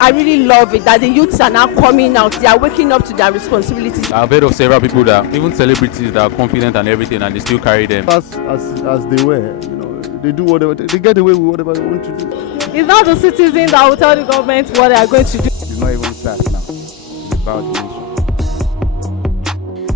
I really love it that the youths are now coming out. They are waking up to their responsibilities. I've heard of several people that, even celebrities that are confident and everything, and they still carry them. As they were, they do whatever, they get away with whatever they want to do. It's not the citizen that will tell the government what they are going to do. It's not even SARS now. It's about the nation.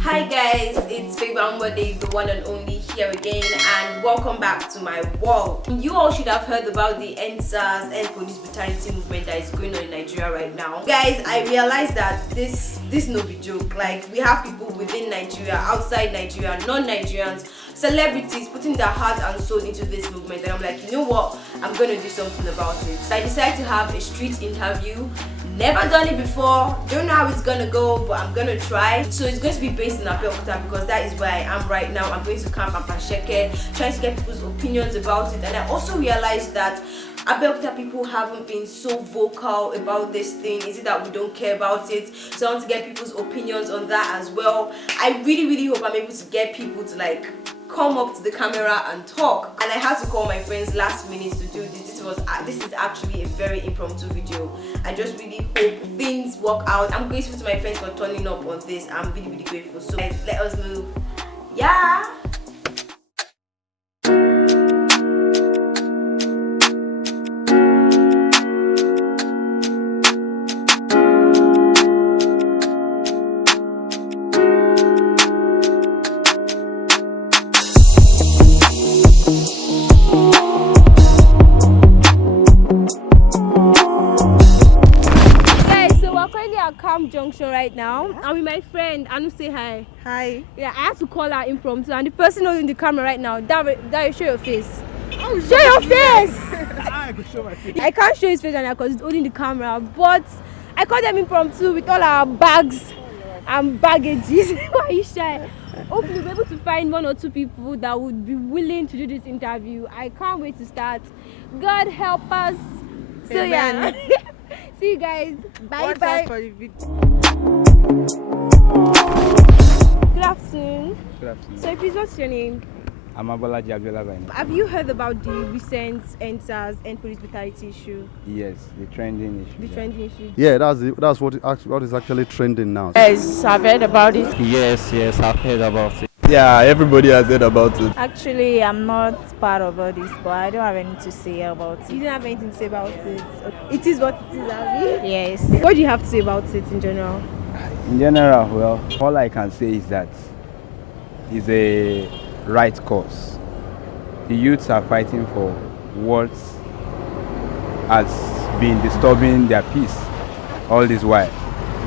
Hi guys, it's Favour Amubode, the one and only here again, and welcome back to my world. You all should have heard about the End SARS, End Police Brutality movement that is going on in Nigeria right now. Guys, I realized that this no be joke. Like, we have people within Nigeria, outside Nigeria, non-Nigerians, celebrities putting their heart and soul into this movement, and I'm like, you know what, I'm gonna do something about it. So I decided to have a street interview. Never done it before, don't know how it's gonna go, but I'm gonna try. So it's going to be based in Abeokuta because that is where I am right now. I'm going to camp and Pasheke, trying to get people's opinions about it. And I also realized that Abeokuta people haven't been so vocal about this thing. Is it that we don't care about it? So I want to get people's opinions on that as well. I really hope I'm able to get people to like come up to the camera and talk. And I had to call my friends last minute to do this. This is actually a very impromptu video. I just really hope things work out. I'm grateful to my friends for turning up on this. I'm really grateful. So guys, let us move. Yeah. Junction right now. I'm with my friend Anu. Say hi. Hi. Yeah, I have to call her impromptu, and the person holding the camera right now, that show your face. Oh, show your face. I could show my face. I can't show his face right now because he's holding the camera, but I called them impromptu with all our bags and baggages. Why are you shy? Hopefully we'll be able to find one or two people that would be willing to do this interview. I can't wait to start. God help us. So yeah. See you guys. Bye. For the video. Good afternoon. Good afternoon. So please, what's your name? I'm Abiola by name. Have you heard about the recent Endsars and police brutality issue? Yes, the trending issue. The trending issue. Yeah, that's what is actually trending now. Yes, I've heard about it. Yes, I've heard about it. Yeah, everybody has heard about it. Actually, I'm not part of all this, but I don't have anything to say about You it. don't have anything to say about it. It is what it is, Abby. Yes. What do you have to say about it in general? In general, well, all I can say is that it's a right cause. The youths are fighting for what has been disturbing their peace all this while.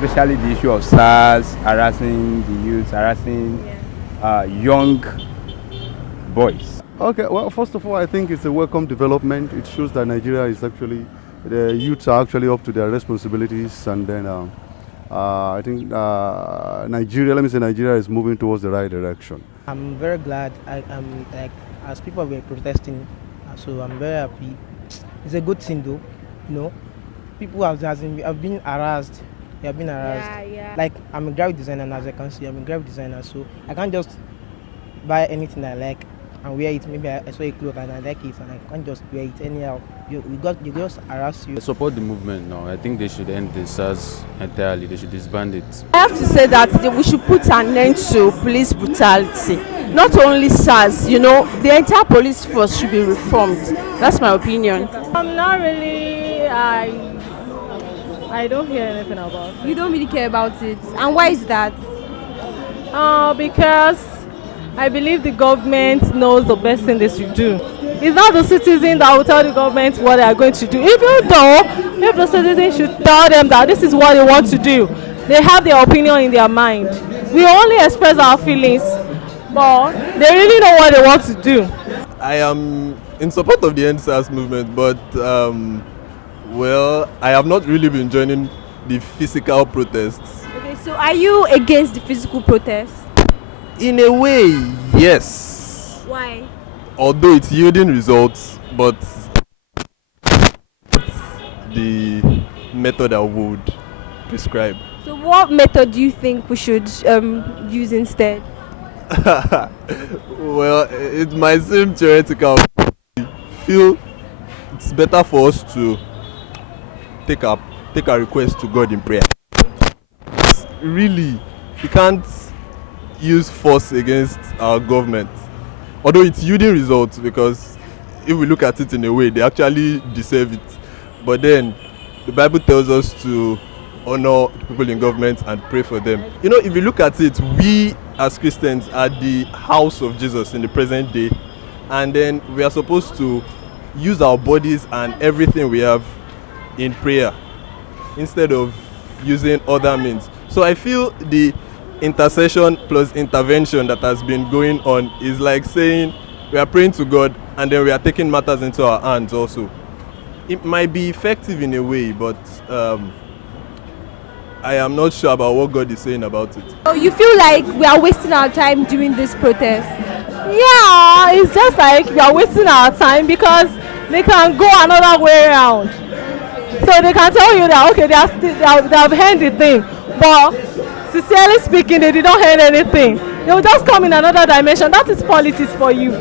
Especially the issue of SARS harassing the youths, harassing young boys. Okay, well, first of all, I think it's a welcome development. It shows that Nigeria is actually, the youths are actually up to their responsibilities, and then I think Nigeria is moving towards the right direction. I'm very glad. I'm like, as people were protesting, so I'm very happy. It's a good thing though, people have been harassed. They have been harassed. Yeah. Like, I'm a graphic designer, and as I can see, I'm a graphic designer, so I can't just buy anything I like and wear it. Maybe I saw a cloth and I like it, and I can't just wear it anyhow. You just harass you. I support the movement now. I think they should end the SARS entirely. They should disband it. I have to say that we should put an end to police brutality. Not only SARS, the entire police force should be reformed. That's my opinion. I'm not really. I don't hear anything about it. You don't really care about it. And why is that? Because I believe the government knows the best thing they should do. It's not the citizen that will tell the government what they are going to do. Even though, if the citizen should tell them that this is what they want to do, they have their opinion in their mind. We only express our feelings, but they really know what they want to do. I am in support of the End SARS movement, but well, I have not really been joining the physical protests. Okay, so are you against the physical protest? In a way, yes. Why? Although it's yielding results, but the method I would prescribe. So what method do you think we should use instead? Well, it might seem theoretical. I feel it's better for us to take our take our request to God in prayer. Really, we can't use force against our government, although it's yielding results, because if we look at it in a way, they actually deserve it. But then the Bible tells us to honor people in government and pray for them. You know, if you look at it, we as Christians are the house of Jesus in the present day, and then we are supposed to use our bodies and everything we have in prayer instead of using other means. So I feel the intercession plus intervention that has been going on is like saying we are praying to God and then we are taking matters into our hands also. It might be effective in a way, but I am not sure about what God is saying about it. So you feel like we are wasting our time during this protest? Yeah, it's just like we are wasting our time because they can go another way around. So they can tell you that okay, they have heard the thing, but sincerely speaking, they did not hear anything. They will just come in another dimension. That is politics for you.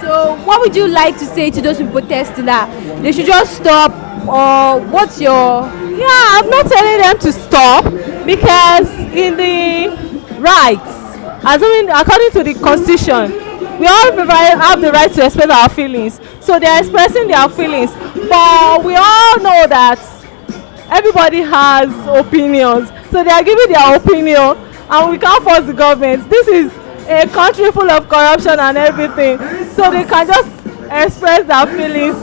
So what would you like to say to those who protesting that they should just stop, or what's your... Yeah, I'm not telling them to stop because in the rights, assuming according to the constitution, we all have the right to express our feelings. So they are expressing their feelings, but we all know that everybody has opinions. So they are giving their opinion, and we can't force the government. This is a country full of corruption and everything, so they can just express their feelings,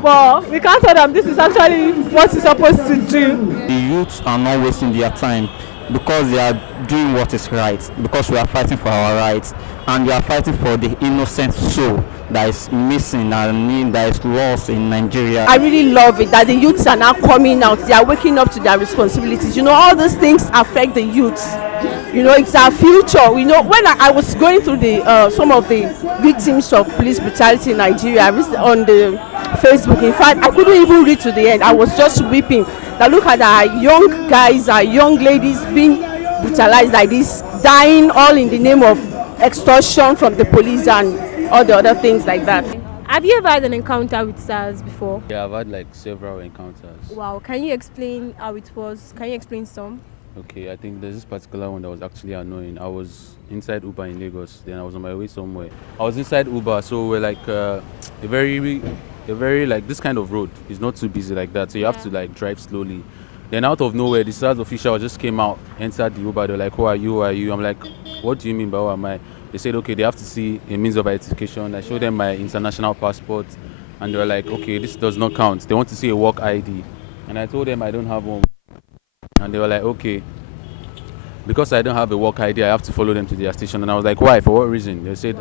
but we can't tell them this is actually what you're supposed to do. The youths are not wasting their time because they are doing what is right, because we are fighting for our rights, and we are fighting for the innocent soul that is missing and that is lost in Nigeria. I really love it that the youths are now coming out. They are waking up to their responsibilities. You know, all these things affect the youths. You know, it's our future. You know, when I was going through the some of the victims of police brutality in Nigeria on the Facebook, in fact, I couldn't even read to the end. I was just weeping. Now look at our young guys, our young ladies being brutalized like this, dying all in the name of extortion from the police and all the other things like that. Have you ever had an encounter with SARS before? Yeah, I've had like several encounters. Wow, can you explain how it was? Can you explain some? Okay, I think there's this particular one that was actually annoying. I was inside Uber in Lagos, then I was on my way somewhere. I was inside Uber, so we're like a very like this kind of road is not too busy like that, so you have to like drive slowly. Then out of nowhere, the SARS official just came out, entered the Uber. They're like, "Who are you? Who are you?" I'm like, "What do you mean by who am I?" They said, "Okay, they have to see a means of identification." I showed them my international passport, and they were like, "Okay, this does not count." They want to see a work ID, and I told them I don't have one. And they were like, "Okay, because I don't have a work ID, I have to follow them to their station." And I was like, "Why? For what reason?" They said,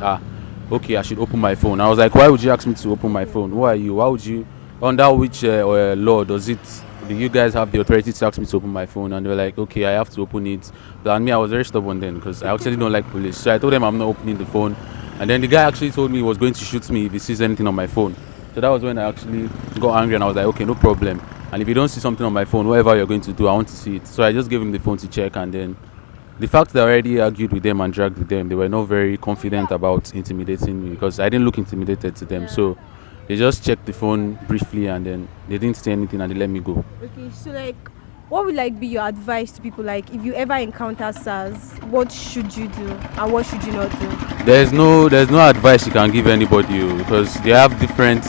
"Okay, I should open my phone." I was like, "Why would you ask me to open my phone? Who are you? Why would you? Under which law do you guys have the authority to ask me to open my phone?" And they were like, "Okay, I have to open it." But me, I was very stubborn then because I actually don't like police. So I told them I'm not opening the phone. And then the guy actually told me he was going to shoot me if he sees anything on my phone. So that was when I actually got angry and I was like, "Okay, no problem. And if you don't see something on my phone, whatever you're going to do, I want to see it." So I just gave him the phone to check, and then the fact that I already argued with them and dragged with them, they were not very confident about intimidating me because I didn't look intimidated to them. So they just checked the phone briefly and then they didn't say anything and they let me go. Okay, so like, what would like be your advice to people? Like, if you ever encounter SARS, what should you do and what should you not do? There's no advice you can give anybody because they have different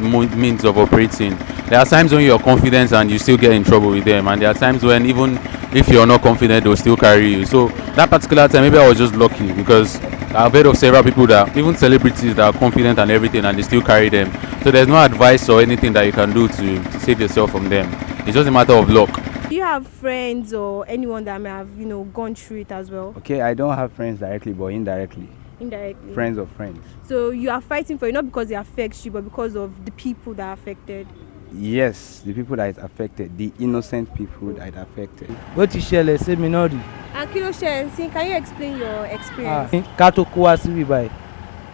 means of operating. There are times when you're confident and you still get in trouble with them, and there are times when even if you're not confident, they'll still carry you. So that particular time, maybe I was just lucky because I've heard of several people that, even celebrities that are confident and everything, and they still carry them. So there's no advice or anything that you can do to save yourself from them. It's just a matter of luck. Do you have friends or anyone that may have, gone through it as well? Okay, I don't have friends directly, but indirectly. Indirectly. Friends of friends. So you are fighting for it not because it affects you, but because of the people that are affected. Yes, the people that it affected, the innocent people that it affected. What is ṣẹlẹ̀ sí mi náà rí? Akilo Shen, can you explain your experience? Ká tó kó wá síbí báyìí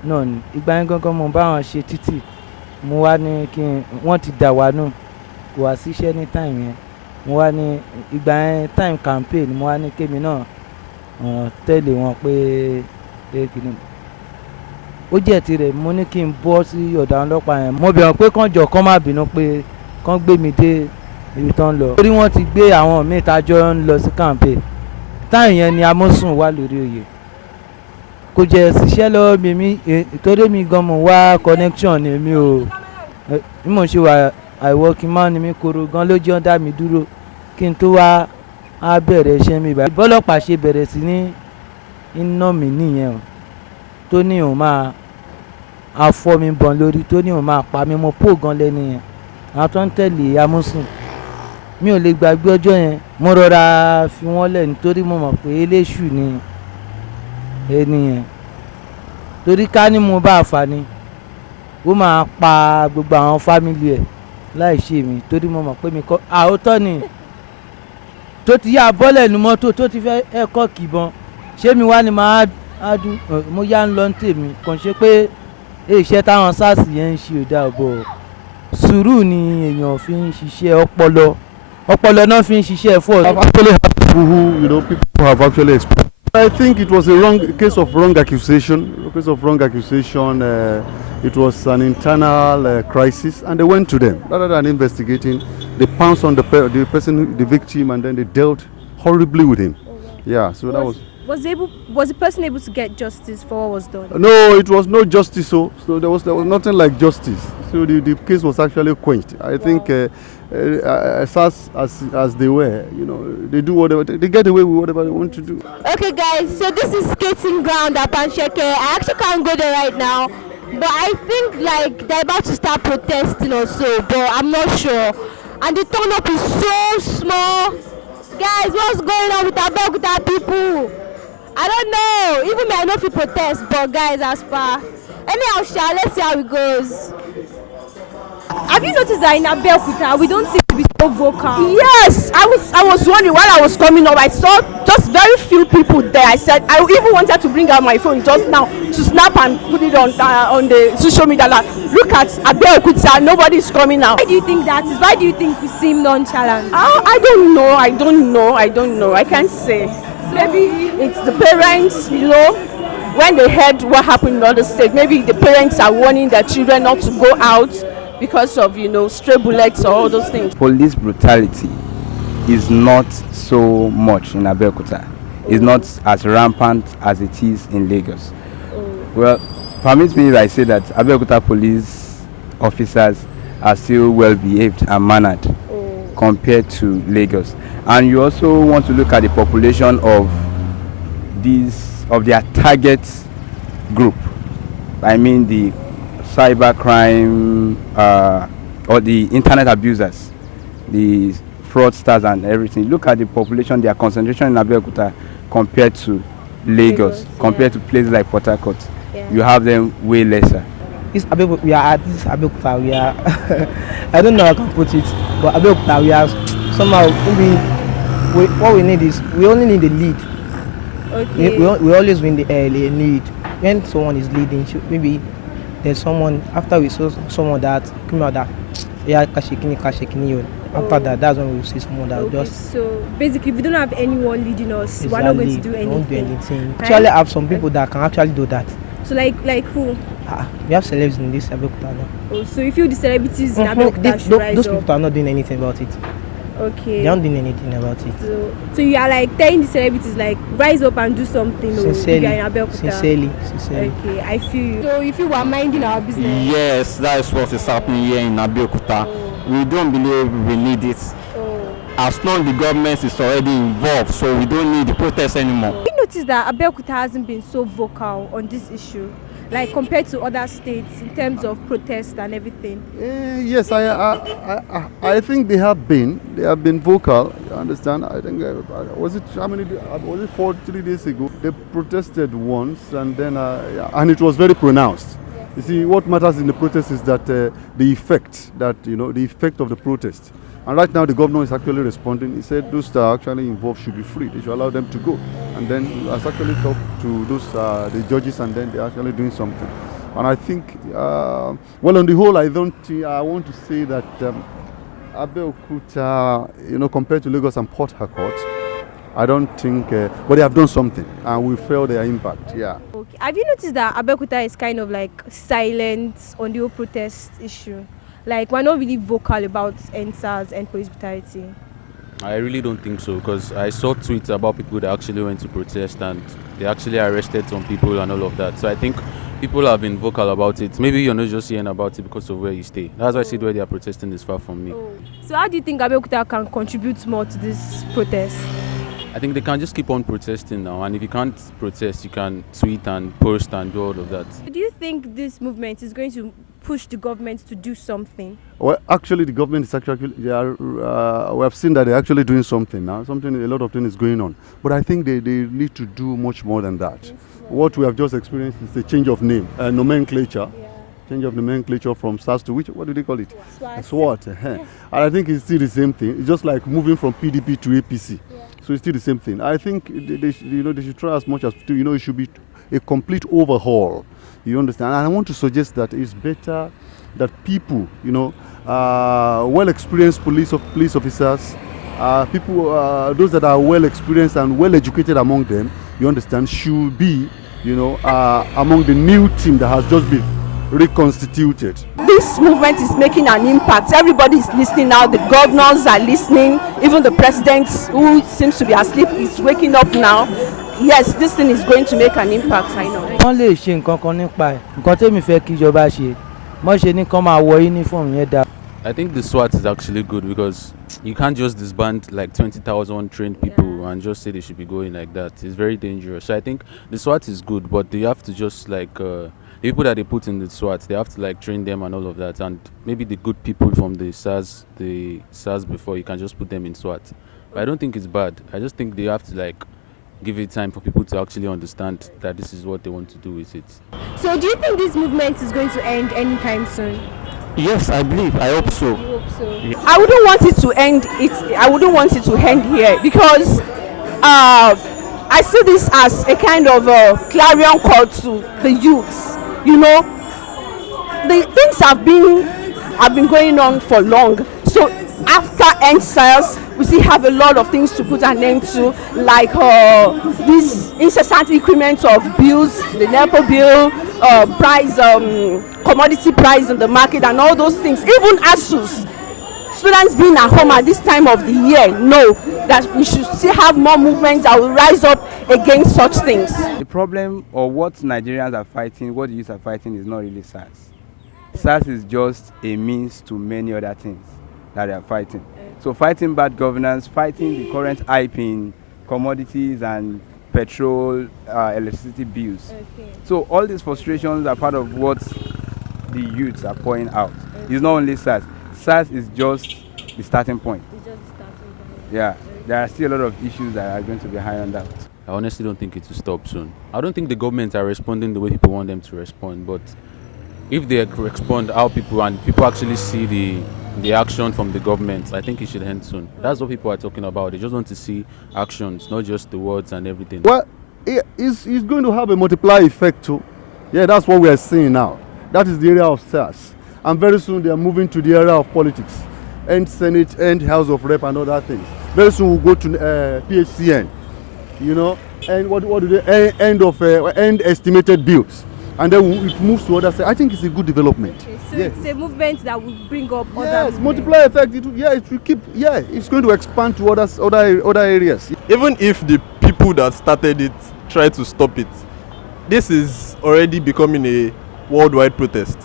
náà ni ìgbà yẹn gangan mo bá wọn ṣe títì mo wá ní wọ́n ti dà wá nù kò wá síṣẹ́ ní time yẹn mo wá ní ìgbà yẹn time campaign mo wá ní kémi náà tẹ̀lé wọn pé kìíní ó jẹ́ tirẹ̀ mo ní kí n bọ́ sí ọ̀dà ọlọ́pàá yẹn mo bẹ̀ wọ́n pé kán jọ kán má bínú pé kán gbé mi dé ibi tó ń lọ. torí wọ́n ti gbé àwọn míì tájọ́ ń lọ sí campaign táyì yẹn ni amúsùn wà lórí oyè kò jẹ́ ṣiṣẹ́ lọ́wọ́ mi torí mi gan mo wá connection ni mi ò bí mo ṣe wà àìwọ́kí máa ní mi koro gan ló jẹ́ ọ̀dà mi dúró kí n tó wá á bẹ̀rẹ̀ iṣẹ́ mi báyìí. bọ́lọ́pàá ṣe bẹ̀rẹ̀ sí ní iná mi nìyẹn o tó ní òun máa afọ́ mi bọ̀n lórí tó ní òun máa pa mi mo pò gan lẹ́nu yẹn àwọn tó ń tẹ̀lé amúsùn mi ò lè gbàgbé ọjọ́ yẹn mo rọra fi wọ́n lẹ̀ nítorí mo mọ̀ pé eléṣù ni ẹni yẹn torí ká ní mo bá fà ni ó máa pa gbogbo àwọn fámìlì ẹ̀ láì ṣe mi torí mo mọ̀ pé mi kọ́ àótọ́ ni tó ti yá bọ́lẹ̀ nu mọ́tò tó ti fẹ́ ẹ̀kọ́ kìbọn ṣé mi wá ni màá dún mo yá ń lọ ní tèmi kàn ṣe pé iṣẹ́ táwọn SARS yẹn ń ṣe ò dáa bọ̀ sùúrù ni èèyàn fi ń ṣiṣẹ́ ọpọlọ náà fi ń ṣiṣẹ́ fún I've actually had people who, people who have actually experienced. I think it was a case of wrong accusation. It was an internal crisis, and they went to them rather than investigating. They pounced on the person, the victim, and then they dealt horribly with him. Yeah, so that was. Was the person able to get justice for what was done? No, it was no justice. So there was nothing like justice. So the case was actually quenched. I think SARS as they were, they do whatever they get away with whatever they want to do. Okay, guys. So this is skating ground at Pancheke. I actually can't go there right now, but I think like they're about to start protesting or so, but I'm not sure. And the turn up is so small. Guys, what's going on with Abeokuta people? I don't know. Even me, I know if you protest, but guys, as per anyhow, let's see how it goes. Have you noticed that in Abeokuta we don't seem to be so vocal? Yes, I was wondering while I was coming up. I saw just very few people there. I said I even wanted to bring out my phone just now to snap and put it on the social media. Like, look at Abeokuta, nobody is coming out. Why do you think that is? Why do you think we seem nonchalant? I don't know. I can't say. Maybe it's the parents, when they heard what happened in other states. Maybe the parents are warning their children not to go out because of, stray bullets or all those things. Police brutality is not so much in Abeokuta. It's not as rampant as it is in Lagos. Well, permit me if I say that Abeokuta police officers are still well behaved and mannered compared to Lagos. And you also want to look at the population of their target group. I mean the cybercrime or the internet abusers, the fraudsters and everything. Look at the population, their concentration in Abeokuta compared to Lagos, compared to places like Port Harcourt. Yeah. You have them way lesser. We are at this Abeokuta. We are I don't know how I can put it, but Abeokuta we are somehow what we need is we only need a lead. Okay. We always win the lead. When someone is leading, maybe there's someone after we saw someone that came out that kashikini. After that, that's when we see someone that just. So basically, if we don't have anyone leading us, exactly, we're not going to do anything. Won't do anything. Right? Actually, have some people that can actually do that. So like who? We have celebs in this Abeokuta now. Oh, so you feel the celebrities in Abeokuta should rise those up? people are not doing anything about it. Okay. They aren't doing anything about it. So you are like telling the celebrities like rise up and do something. Sincerely. In Abeokuta. Sincerely. Okay, I feel you. So if you were minding our business. Yes, that is what is happening here in Abeokuta. We don't believe we need it. As long as the government is already involved, so we don't need the protest anymore. You notice that Abeokuta hasn't been so vocal on this issue, like compared to other states in terms of protest and everything. Yes, I think they have been vocal. You understand? I think was it 3 days ago? They protested once, and then and it was very pronounced. You see, what matters in the protest is that the effect of the protest. And right now the governor is actually responding. He said those that are actually involved should be free. They should allow them to go. And then he has actually talked to those the judges, and then they're actually doing something. And I think, well, on the whole, I want to say that Abeokuta, compared to Lagos and Port Harcourt, I don't think, but they have done something, and we felt their impact. Yeah. Okay. Have you noticed that Abeokuta is kind of like silent on the whole protest issue? Like, we're not really vocal about End SARS and police brutality. I really don't think so, because I saw tweets about people that actually went to protest and they actually arrested some people and all of that. So I think people have been vocal about it. Maybe you're not just hearing about it because of where you stay. That's why I said where they are protesting is far from me. So how do you think Abeokuta can contribute more to this protest? I think they can just keep on protesting now, and if you can't protest, you can tweet and post and do all of that. Do you think this movement is going to push the government to do something? Well, actually, the government is actually, we have seen that they're actually doing something now. A lot of things is going on. But I think they need to do much more than that. What we have just experienced is a change of name, nomenclature. Change of nomenclature from SARS to what do they call it? SWAT. And I think it's still the same thing. It's just like moving from PDP to APC. So it's still the same thing. I think they should try as much as to, it should be a complete overhaul. You understand? And I want to suggest that it's better that people, well-experienced police officers, those that are well-experienced and well-educated among them, you understand, should be, among the new team that has just been reconstituted. This movement is making an impact. Everybody is listening now. The governors are listening. Even the president, who seems to be asleep, is waking up now. Yes, this thing is going to make an impact, I know. wọ́n lè ṣe nǹkan kan nípa ẹ̀ nǹkan tẹ́mi fẹ́ kí ìjọba ṣe mọ́ ṣe ní kán máa wọ uniform yẹn dáa. I think the SWAT is actually good because you can't just disband like 20,000 trained people and just say they should be going like that. It's very dangerous. So I think the SWAT is good, but they have to just the people that they put in the SWAT, they have to train them and all of that. And maybe the good people from the SARS before, you can just put them in SWAT. But I don't think it's bad. I just think they have to give it time for people to actually understand that this is what they want to do with it. So do you think this movement is going to end anytime soon? Yes, I believe. I hope so. You hope so? Yeah. I wouldn't want it to end. I wouldn't want it to end here because I see this as a kind of clarion call to the youths. The things have been going on for long. So after End SARS, we still have a lot of things to put an end to, like this incessant increment of bills, the NEPA bill, commodity price in the market, and all those things. Even ASUS, students being at home at this time of the year, know that we should still have more movements that will rise up against such things. The problem, or what Nigerians are fighting, what the youth are fighting, is not really SARS. SARS is just a means to many other things that they are fighting. So fighting bad governance, fighting the current hype in commodities and petrol, electricity bills. Okay. So all these frustrations are part of what the youths are pouring out. It's not only SARS. SARS is just the starting point. It's just the starting point. Yeah, there are still a lot of issues that are going to be high on that. I honestly don't think it will stop soon. I don't think the government are responding the way people want them to respond, but if they respond how people actually see the action from the government, I think it should end soon. That's what people are talking about. They just want to see actions, not just the words and everything. Well, it's going to have a multiplier effect too. Yeah, that's what we are seeing now. That is the area of SARS. And very soon they are moving to the area of politics. End Senate, end House of Rep and other things. Very soon we'll go to PHCN. And what do they end estimated bills. And then it moves to other side. I think it's a good development. Okay, so it's a movement that will bring up other movements. Multiplier effect. It's going to expand to other areas. Even if the people that started it try to stop it, this is already becoming a worldwide protest,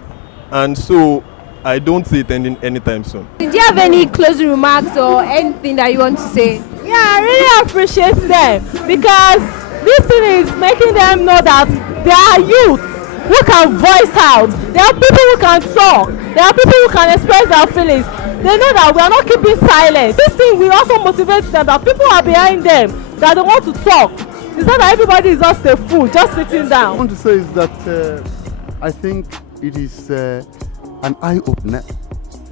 and so I don't see it ending anytime soon. Do you have any closing remarks or anything that you want to say? Yeah, I really appreciate them because this thing is making them know that they are youth who can voice out. There are people who can talk. There are people who can express their feelings. They know that we are not keeping silence. This thing will also motivate them that people are behind them, that they want to talk. It's not that everybody is just a fool, just sitting down. What I want to say is that I think it is an eye-opener,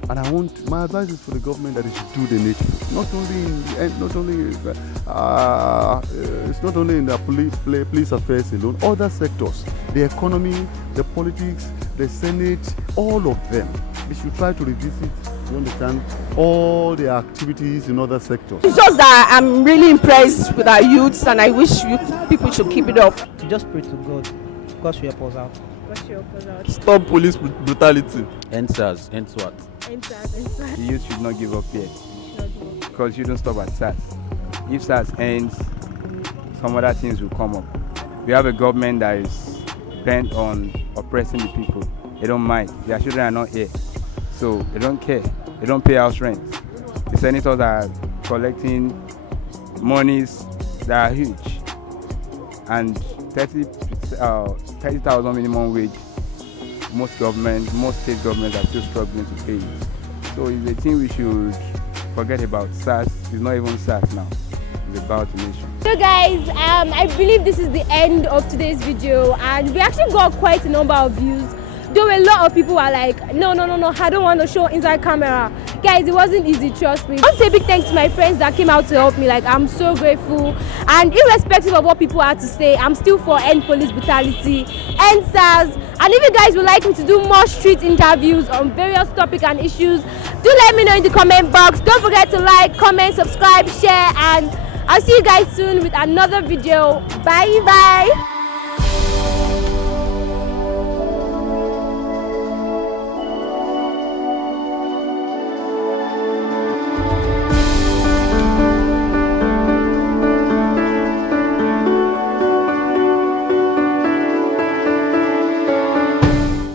and my advice is for the government that it should do the needful. It's not only in the police affairs alone. Other sectors, the economy, the politics, the Senate, all of them, they should try to revisit. You understand all the activities in other sectors. It's just that I'm really impressed with our youths, and I wish people should keep it up. Just pray to God, because we help us out. What's your cause out? Stop police brutality. Endsars, end SWAT. Endsars. The youth should not give up yet, because you don't stop at SARS. If SARS ends, some other things will come up. We have a government that is bent on oppressing the people. They don't mind. Their children are not here, so they don't care. They don't pay house rent. The senators are collecting monies that are huge, and 30,000 minimum wage. Most state governments are still struggling to pay it. So it's a thing we should forget about. SARS is not even SARS now. It's about the nation. So guys, I believe this is the end of today's video, and we actually got quite a number of views. Though a lot of people are like, no, I don't want to show inside camera. Guys, it wasn't easy, trust me. I want to say a big thanks to my friends that came out to help me. Like, I'm so grateful. And irrespective of what people had to say, I'm still for end police brutality, end SARS. And if you guys would like me to do more street interviews on various topics and issues, do let me know in the comment box. Don't forget to like, comment, subscribe, share, and I'll see you guys soon with another video. Bye.